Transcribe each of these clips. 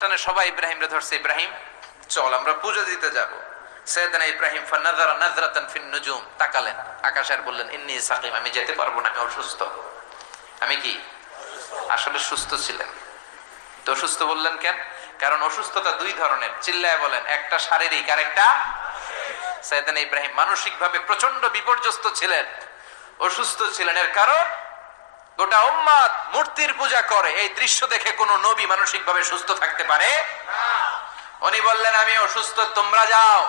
সবাই ইব্রাহিম রে ধরছে, ইব্রাহিম চল আমরা পূজা দিতে যাব। সাইয়েদনা ইব্রাহিম ফানাযারা নাযরাতান ফিন নুজুম, তাকালেন আকাশে আর বললেন ইন্নী সাকিম, আমি যেতে পারবো না, আমি অসুস্থ। আমি কি আসলে সুস্থ ছিলেন? তো অসুস্থ বললেন কেন? কারণ অসুস্থতা দুই ধরনের, চিল্লায় বলেন, একটা শারীরিক আর একটা। সাইয়েদনা ইব্রাহিম মানসিকভাবে প্রচন্ড বিপর্যস্ত ছিলেন, অসুস্থ ছিলেন। এর কারণ গোটা উম্মাত মূর্তির পূজা করে, এই দৃশ্য দেখে কোন নবী মানসিক ভাবে সুস্থ থাকতে পারে না। উনি বললেন আমি অসুস্থ, তোমরা যাও।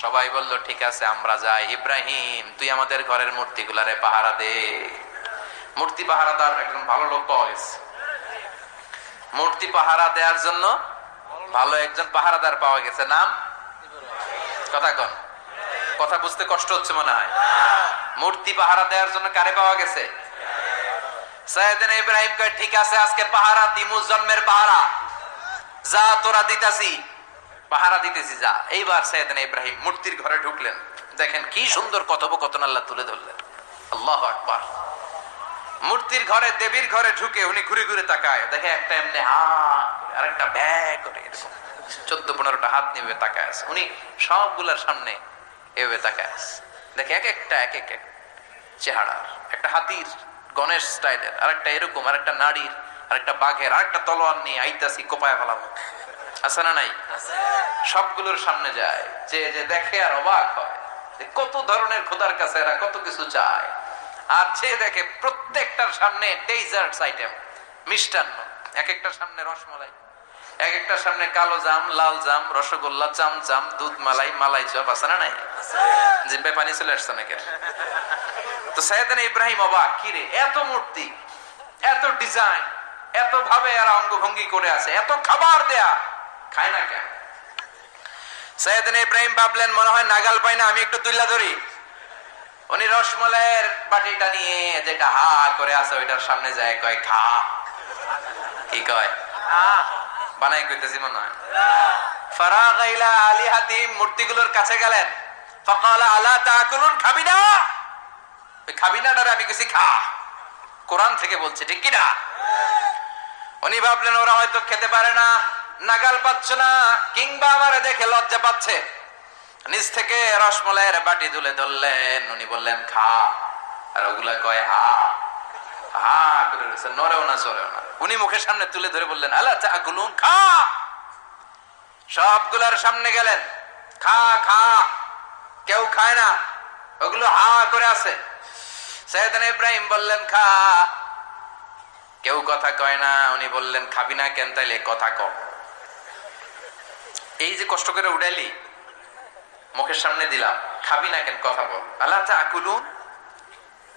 সবাই বলল ঠিক আছে আমরা যাই। ইব্রাহিম তুই আমাদের ঘরের মূর্তিগুলারে পাহারা দে। মূর্তি পাহারাদার একজন ভালো লোক পাওয়া গেছে, মূর্তি পাহারা দেওয়ার জন্য ভালো একজন পাহারাদার পাওয়া গেছে। নাম কথা কন, কথা বুঝতে কষ্ট হচ্ছে মনে হয়। মূর্তি পাহারা দেওয়ার জন্য কারে পাওয়া গেছে? সাইয়েদনা ইব্রাহিম কয় ঠিক আছে আজকে পাহারা দিমু, জন্মের পাহারা, যা তোরা দিতাছি, পাহারা দিতেছি যা। এইবার সাইয়েদনা ইব্রাহিম মূর্তির ঘরে ঢুকলেন। দেখেন কি সুন্দর কথোপকথন আল্লাহ তুলে ধরলেন। আল্লাহু আকবার। মূর্তির ঘরে, দেবীর ঘরে ঢুকে উনি ঘুরে ঘুরে তাকায়, দেখে একটা এমনি হা করে আরেকটা ব্যাগ করে, এরকম 14-15টা হাত নিয়ে তাকায় আছে। উনি সবগুলার সামনে এভাবে তাকায় আছে, দেখে এক একটা এক এক চেহারা, একটা হাতির গণেশ স্টাইলের, আরেকটা এরকম, আরেকটা নারীর, আরেকটা বাঘের, আরেকটা তলোয়ার নিয়ে আইতাছি কোপায় ফেলাবো। আছে না নাই? সবগুলোর সামনে যায়, যে যে দেখে আর অবাক হয় কত ধরনের খোদার কাছে এরা কত কিছু চায়। আর সে দেখে প্রত্যেকটার সামনে ডেজার্টস আইটেম, মিষ্টান্ন, এক একটার সামনে রসমালাই, এক একটার সামনে কালো জাম, লাল জাম, রসগোল্লা, চামচাম, দুধ মালাই, মালাই চপ। আছে না নাই? জিব্বে পানি চলে আসছে নাকি? তো সাইয়েদনা ইব্রাহিম অবাক, কি রে এত মূর্তি, এত ডিজাইন, এত ভাবে এরা অঙ্গভঙ্গি করে আছে, এত খাবার দেয়া, খায় না কেন? সাইয়েদনা ইব্রাহিম ভাবলেন মনে হয় নাগাল পাই না, আমি একটু তুল্লা ধরি। উনি রসমলাইয়ের বাটিটা নিয়ে যেটা হা করে আছে ওইটার সামনে যায়, কয় খা। কি কয়? বানাই কইতেছি মনে হয়। ফারাগা ইলা আলিহাতিম, মূর্তিগুলোর কাছে গেলেন। ফাকালা আলা তাকুলুন, খাবি না? খাবি না ডারে আমি কিছু খা, কোরআন থেকে বলছে, ঠিক কি না? উনি ভাবলেন ওরা হয়তো খেতে পারে না, নাগাল পাচ্ছে না, কিংবা আমারে দেখে লজ্জা পাচ্ছে। নিজ থেকে রসমলাইয়ের বাটি তুলে ধরলেন, উনি বললেন খা, আর ওগুলা কয় হা হা করে রয়েছে, নড়েও না চড়েও না। উনি মুখের সামনে তুলে ধরে বললেন আলা তাকুলুন, খা। সবগুলার সামনে গেলেন, খা খা। কেউ খায় না, ওগুলো হা করে আছে। সাইয়েদনা ইব্রাহিম বললেন খা, কেউ কথা কয় না। উনি বললেন খাবি না কেন? তাইলে কথা ক। এই যে কষ্ট করে উড়াইলি, মুখের সামনে দিলাম, খাবি না কেন? কথা বল। আলা তাকুলুন,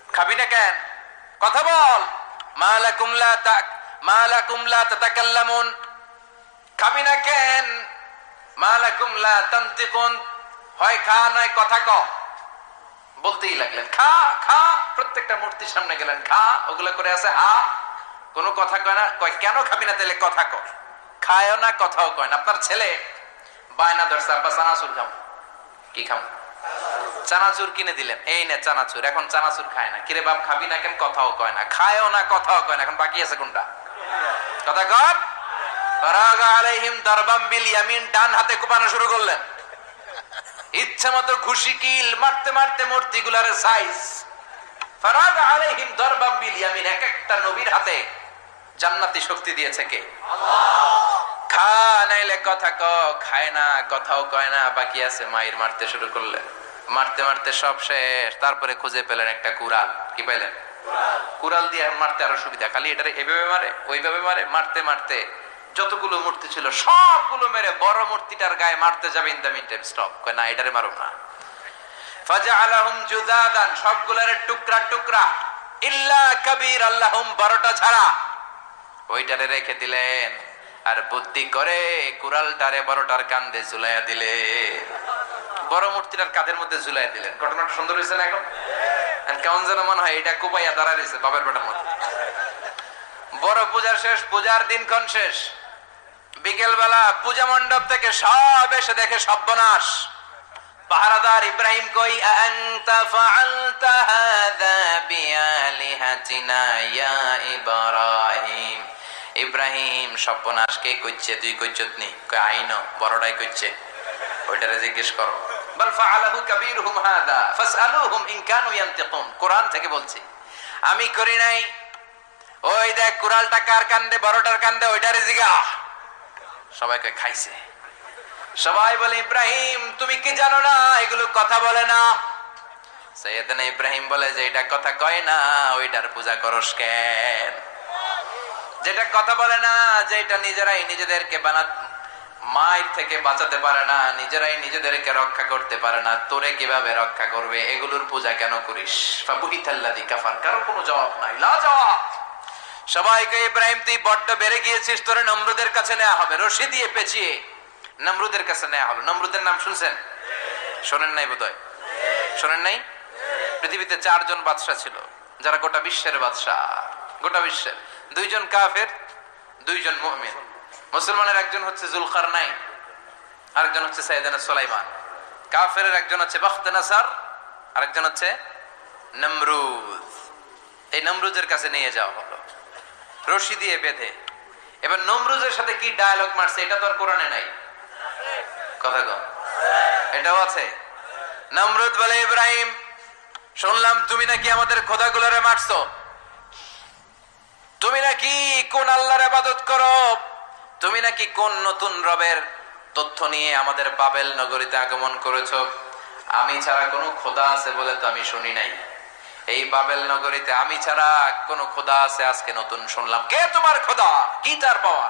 খাবি না কেন? কথা বল। মা লাকুম লা তাতাকাল্লামুন, খাবি না কেন? মা লাকুম লা তানতিকুন, হয় খা নয় কথা ক। বলতেই লাগলেন খা খা। প্রত্যেকটা মূর্তির সামনে গেলেন, খা। ওগুলা করে আছে হা, কোনো কথা কয় না। কয় কেন খাবি না? তাহলে কথা ক। খায়ও না, কথাও কয় না। আপনার ছেলে বায়না ধরছে, আব্বা চানাচুর খাম। কি খাম? চানাচুর কিনে দিলেন, এই নে চানাচুর। এখন চানাচুর খায় না। কিরে বাপ খাবি না কেন? কথাও কয় না। খায়ও না, কথাও কয় না। এখন বাকি আছে কোনটা? কথা কর। ফারাগা আলাইহিম দারবাম বিল ইয়ামিন, ডান হাতে কোপানো শুরু করলেন। ইচ্ছা মতো ঘুষি কিল মারতে মারতে মূর্তিগুলার সাইজ। ফারাগা আলাইহিম দারবাম বিল ইয়ামিন, এক একটা নবীর হাতে জান্নাতি শক্তি দিয়েছে কে? আল্লাহ। খা নাইলে কথা ক, খায় না, কথাও কয় না, বাকি আছে। মায়ের মারতে শুরু করলেন, মারতে মারতে সব শেষ। তারপরে খুঁজে পেলেন একটা কুড়াল। কি পাইলেন? কুড়াল দিয়ে মারতে আরো সুবিধা, খালি এটারে এভাবে মারে, ওইভাবে মারে। মারতে মারতে যতগুলো মূর্তি ছিল সবগুলো মেরে বড় মূর্তিটার গায়ে মারতে যাবে, in the meantime stop, কয় না এটারে মারো না। ফাজআলাহুম জুদাদান, সবগুলারে টুকরা টুকরা, ইল্লা কাবীর আল্লাহুম, বড়টা ছাড়া ওইটারে রেখে দিলেন। আর বুদ্ধি করে কুড়ালটারে বড়টার কাঁধে ঝুলাইয়া দিলে, বড় মূর্তিটার কাঁধের মধ্যে ঝুলাইয়া দিলেন। ঘটনাটা সুন্দর হয়েছে না? এখন কেমন যেন মনে হয় এটা কুপাইয়া দাঁড়া রয়েছে বাবার বেটার মধ্যে। বড় পূজার শেষ, পূজার দিনক্ষণ শেষ। বিকেল বেলা পূজা মণ্ডপ থেকে সব এসে দেখে সর্বনাশ। পাহারাদার ইব্রাহিম কই, আনতা ফাআলতা হাযা বিআলিহাতিনা ইয়া ইব্রাহিম, ইব্রাহিম সর্বনাশ কে কইছে, তুই কইছত নি? কয় আইন বড়টাই কইছে, ওইটারে জিজ্ঞেস করো। বাল ফাআলাহু কাবীরুহুম হাদা ফাসআলুহুম ইন কানু ইয়ানতিকুন। কোরআন থেকে বলছি, আমি করি নাই। ওই দেখ কুড়ালটা কার কান্দে, বড়টার কান্দে, ওইটারে জিগা। সবাইকে খাইছে। সবাই বলে ইব্রাহিম তুমি কি জানো না এগুলো কথা বলে না? সাইয়েদনা ইব্রাহিম বলে যে এটা কথা কয় না, ওইটার পূজা করস কেন? যেটা কথা বলে না, যেটা নিজেরাই নিজেদেরকে মায়ের থেকে বাঁচাতে পারে না, নিজেরাই নিজেদেরকে রক্ষা করতে পারে না, তোরে কিভাবে রক্ষা করবে? এগুলোর পূজা কেন করিস? ফাবুহিতাল্লাযী কাফার। কারো কোনো জবাব নাই, লা জবাব। সবাইকে ইব্রাহিম তুই বড্ড বেড়ে গিয়েছিস, তোরে নমরুদের কাছে নেওয়া হবে, রশি দিয়ে পেঁচিয়ে নমরুদের কাছে নেওয়া হলো। নমরুদের নাম শুনছেন? শোনেন নাই বোধহয়, শোনেন নাই? পৃথিবীতে 4 জন বাদশা ছিল, যারা গোটা বিশ্বের বাদশা। গোটা বিশ্বের 2 জন কাফের, 2 জন মুমিন। মুসলমানের একজন হচ্ছে যুলকারনাইন, আরেকজন হচ্ছে সাইয়েদনা সুলাইমান। কাফেরের একজন হচ্ছে বাখতানাসার, আরেকজন হচ্ছে নমরুদ। এই নমরুদের কাছে নিয়ে যাওয়া হলো রশি দিয়ে বেঁধে। এবার নমরুদের সাথে কি ডায়ালগ মারছে এটা তো আর কোরআনে নাই। কথা কম, এটাও আছে। নমরুদ বলে ইব্রাহিম শুনলাম তুমি নাকি আমাদের খোদাগুলোরে মারছো, তুমি নাকি কোন আল্লাহর ইবাদত করো, তুমি নাকি কোন নতুন রবের তথ্য নিয়ে আমাদের বাবেল নগরীতে আগমন করেছো। আমি ছাড়া কোনো খোদা আছে বলে তো আমি শুনি নাই। এই বাবেল নগরীতে আমি ছাড়া কোন খোদা আছে আজকে নতুন শুনলাম। কে তোমার খোদা, কি তার পাওয়া?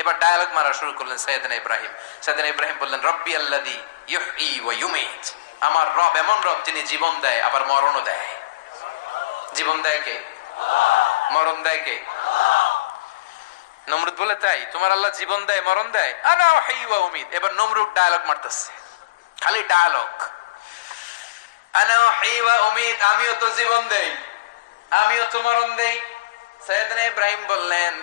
এবার ডায়ালগ মারা শুরু করলেন সাইয়েদনা ইব্রাহিম। সাইয়েদনা ইব্রাহিম বললেন রব্বি আল্লাযী ইউহয়ী ওয়া ইউমীত। আমার রব এমন রব যিনি জীবন দেয় আবার মরণও দেয়। জীবন দেয় কে? মরণ দেয় কে? নমরুদ বলে তাই তোমার আল্লাহ জীবন দেয় মরণ দেয়? আনা উহয়ী ওয়া উমীত। এবার নমরুদ ডায়ালগ মারতেছে, খালি ডায়ালগ। আনা উহয়ী ওয়া উমীত, আমিও তো জীবন দেই, আমিও তো মরণ দেই। সাইয়েদনা ইব্রাহিম বললেন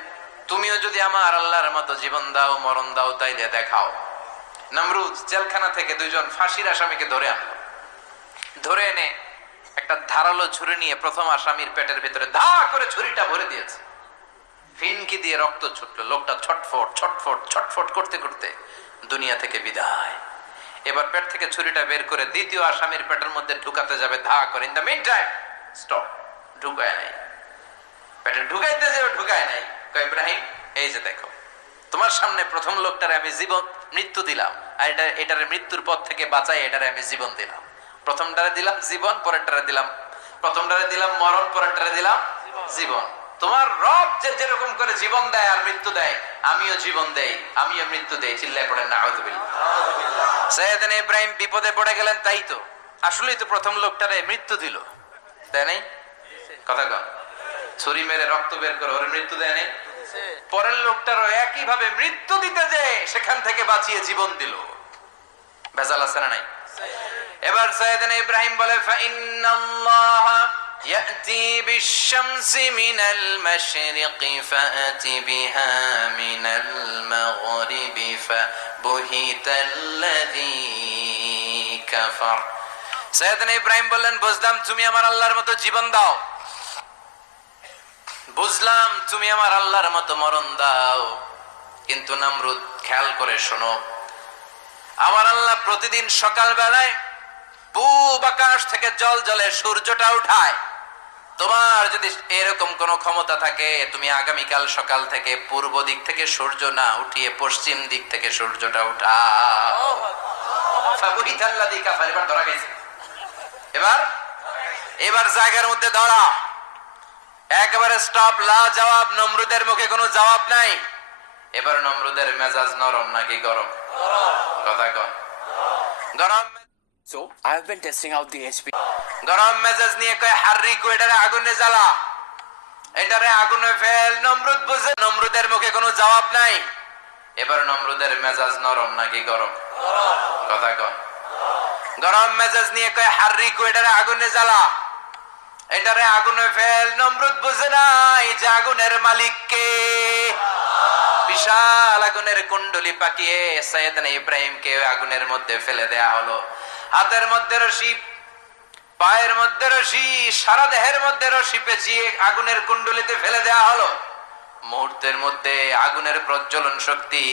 তুমিও যদি আমার আল্লাহর মতো জীবন দাও মরণ দাও তাইলে দেখাও। নমরুদ জেলখানা থেকে 2 জন ফাঁসির আসামিকে ধরে আনলো। ধরে এনে একটা ধারালো ছুরি নিয়ে প্রথম আসামির পেটের ভিতরে ধা করে ছুরিটা ভরে দিয়েছে। ফিনকি দিয়ে রক্ত ছুটলো। লোকটা ছটফট ছটফট ছটফট করতে করতে দুনিয়া থেকে বিদায়। এবার পেট থেকে ছুরিটা বের করে দ্বিতীয় আসামির পেটের মধ্যে ঢুকাতে যাবে ধা করে। In the meantime stop, ঢুকায় নাই। পেটে ঢুকাইতে যাবে, ঢুকায় নাই। কয় ইব্রাহিম এই যে দেখো তোমার সামনে প্রথম লোকটারে আমি জীবন মৃত্যু দিলাম, আর এটারে মৃত্যুর পথ থেকে বাঁচাই এটারে আমি জীবন দিলাম। প্রথমটারে দিলাম জীবন, পরেরটারে দিলাম, প্রথমটারে দিলাম মরণ, পরেরটারে দিলাম জীবন। তোমার রব যে যেরকম করে জীবন দেয় আর মৃত্যু দেয়, আমিও জীবন দেই, আমিও মৃত্যু দেই। চিল্লায় পড়েন নাউযুবিল্লাহ। সাইয়েদনা ইব্রাহিম বিপদে পড়ে গেলেন। তাই তো আসলেই তো প্রথম লোকটারে মৃত্যু দিল, তাই নাই? কথা কন, ছুরি মেরে রক্ত বের করে ওর মৃত্যু দেয় নাই? পরের লোকটারও একই ভাবে মৃত্যু দিতে যে সেখান থেকে বাঁচিয়ে জীবন দিল। ভেজাল আছে না নাই? এবার সাইয়েদনা ইব্রাহিম বলে ফাইন্নাল্লাহা ইয়াতি বিশ-শামসি মিনাল মাশরিকি ফাআতি বিহা মিনাল মাগরিবি ফাবুহিতাল্লাযী কাফার। সাইয়েদনা ইব্রাহিম বললেন বুঝলাম তুমি আমার আল্লাহর মতো জীবন দাও, বুঝলাম তুমি আমার আল্লাহর মতো মরণ দাও, কিন্তু নমরুদ খেয়াল করে শোনো, আমার আল্লাহ প্রতিদিন সকাল বেলায় পূব আকাশ থেকে জল জলে সূর্যটা উঠায়। তোমার যদি এরকম কোন ক্ষমতা থাকে তুমি আগামীকাল সকাল থেকে পূর্ব দিক থেকে সূর্য না উঠিয়ে পশ্চিম দিক থেকে সূর্যটা উঠাও। ফাবুহিতাল্লাযী কাফার। এবার ধরা গেছে, এবার জায়গার মধ্যে ধরা, একেবারে স্টপ, লা জবাব। নমরুদের মুখে কোনো জবাব নাই। এবার নমরুদের মেজাজ নরম নাকি গরম? কথা কন, গরম। So, I have been testing out the HP. গরম মেজাজ নিয়ে কয় হাররিকু, এটারে আগুনে জ্বালা, এটারে আগুনে ফেল। নমরুদ বুঝে নমরুদের মুখে কোনো জবাব নাই। এবার নমরুদের মেজাজ নরম নাকি গরম? কথা কন, গরম মেজাজ নিয়ে কয় হাররিকু, এটারে আগুনে জ্বালা, এটারে আগুনে ফেল। নমরুদ বুঝে নাই যে আগুনের মালিক কে। বিশাল আগুনের কুণ্ডলি পাকিয়ে সাইয়েদনা ইব্রাহিমকে আগুনের মধ্যে ফেলে দেয়া হলো। হাতের মধ্যে রশি, পায়ের মধ্যে রশি, সারা দেহের মধ্যে রশি পেঁচিয়ে আগুনের কুণ্ডলিতে ফেলে দেয়া হলো। মুহূর্তের মধ্যে আগুনের প্রজ্বলন শক্তি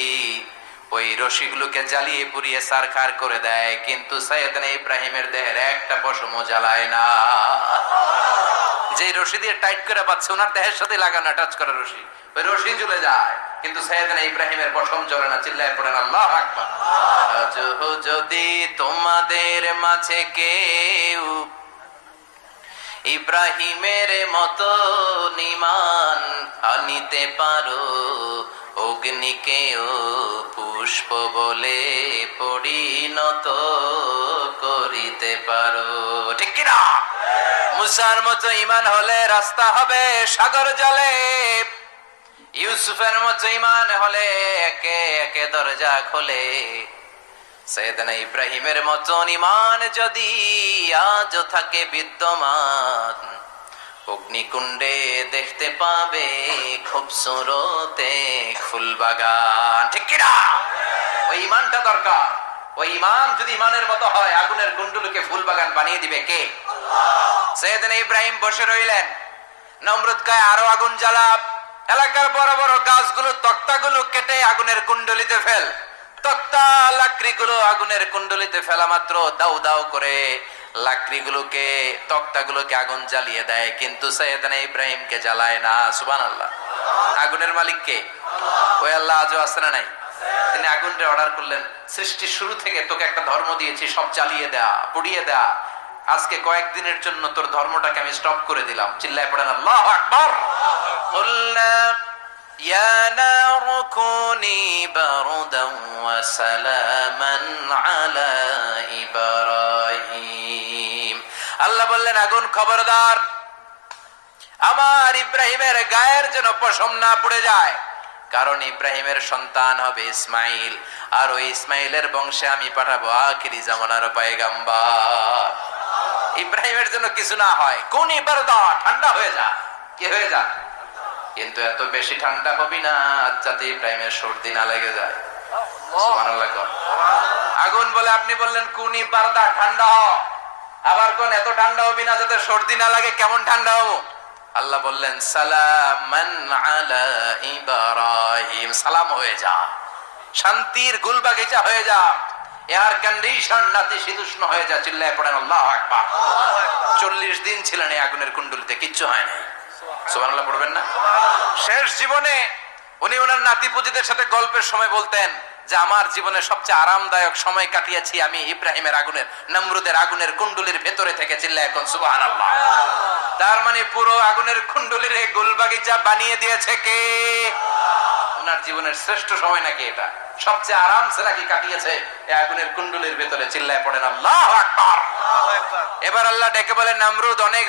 ওই রশিগুলোকে জ্বালিয়ে পুড়িয়ে সারখার করে দেয়, কিন্তু সাইয়েদনা ইব্রাহিমের দেহের একটা পশমও জ্বালায় না। যে রশি দিয়ে টাইট করে পাচ্ছে, ওনার দেহের সাথে লাগানো টাচ করা রশি, ওই রশি জ্বলে যায়, কিন্তু সাইয়েদনা ইব্রাহিমের পশম জ্বলে না। চিল্লায় পড়েন আল্লাহু আকবার। আজ যদি তোমাদের মাঝে কেউ ইব্রাহিমের মতো ঈমান আনিতে পারো, অগ্নিকেও পুষ্প বলে পরিণত করিতে পারো, ঠিক কিনা? মুসার মতো ঈমান হলে রাস্তা হবে সাগর জলে, ইউসুফের মতো ঈমান হলে একে একে দরজা খোলে। সাইয়েদনা ইব্রাহিমের মতন ঈমান যদি আজও থাকে বিদ্যমান, অগ্নিকুণ্ডে দেখতে পাবে খুবসুরতে ফুলবাগান, ঠিক কিনা? ওই ঈমানটা দরকার। ওই ঈমান যদি ঈমানের মতো হয়, আগুনের কুণ্ডুলকে ফুলবাগান বানিয়ে দিবে কে? সাইয়েদনা ইব্রাহিম বসে রইলেন। নমরুদ কয় আরো আগুন জ্বালা, এলাকার বড় বড় গাছগুলো তক্তাগুলো কেটে আগুনের কুণ্ডলিতে ফেল। তক্তা লাকড়িগুলো আগুনের কুণ্ডলিতে ফেলা মাত্র দাউ দাউ করে লাকড়িগুলোকে তক্তাগুলোকে আগুন জ্বালিয়ে দেয়, কিন্তু সাইয়েদনা ইব্রাহিমকে জ্বালায় না। সুবহানাল্লাহ। আগুনের মালিক কে? ওই আল্লাহ আজও আছে না নাই? তিনি আগুনরে অর্ডার করলেন, সৃষ্টির শুরু থেকে তোকে একটা ধর্ম দিয়েছি, সব জ্বালিয়ে দেয়া, পুড়িয়ে দেয়া, আজকে কয়েকদিনের জন্য তোর ধর্মটাকে আমি স্টপ করে দিলাম। চিল্লায় পড়েন আল্লাহু আকবার। يا نار كوني بردا وسلاما على إبراهيم। আল্লাহ বললেন আগুন খবরদার, আমার ইব্রাহিমের গায়ের যেন পশম না পুড়ে যায়, কারণ ইব্রাহিমের সন্তান হবে ইসমাইল, আর ওই ইসমাইলের বংশে আমি পাঠাবো আখিরি জামানার পয়গম্বর। ইব্রাহিমের জন্য কিছু না হয়, কোনি বারদা, ঠান্ডা হয়ে যা, কি হয়ে যা, কিন্তু এত বেশি ঠান্ডা হবি না যাতে ইব্রাহিমের সর্দি না লেগে যায়। সুবহানাল্লাহ। আগুন বলে আপনি বললেন কুনি বারদা, ঠান্ডা হ, আবার কোন এত ঠান্ডা হবি না যাতে সর্দি না লাগে, কেমন ঠান্ডা হবো? আল্লাহ বললেন সালামান আলা ইব্রাহিম, সালাম হয়ে যা, শান্তির গুলবাগিচা হয়ে যা, এয়ার কন্ডিশন নাতিশীতোষ্ণ হয়ে যা। চিল্লায় পড়েন আল্লাহু আকবার। 40 দিন ছিলেন এই আগুনের কুণ্ডলিতে, কিচ্ছু হয় নাই। সুবহানাল্লাহ পড়বেন না? শেষ জীবনে উনি ওনার নাতি পুতিদের সাথে গল্পের সময় বলতেন যে আমার জীবনের সবচেয়ে আরামদায়ক সময় কাটিয়েছি আমি ইব্রাহিমের আগুনের, নমরুদের আগুনের কুণ্ডলির ভেতরে থেকে। চিল্লায় এখন সুবহানাল্লাহ। তার মানে পুরো আগুনের কুণ্ডলির এই গুলবাগিচা বানিয়ে দিয়েছে কে? ওনার জীবনের শ্রেষ্ঠ সময় নাকি এটা? সবচেয়ে আরামসে নাকি কাটিয়েছে এই আগুনের কুণ্ডলির ভেতরে। চিল্লায় পড়েন আল্লাহু আকবার। এবার আল্লাহ ডেকে বলেন নমরুদ অনেক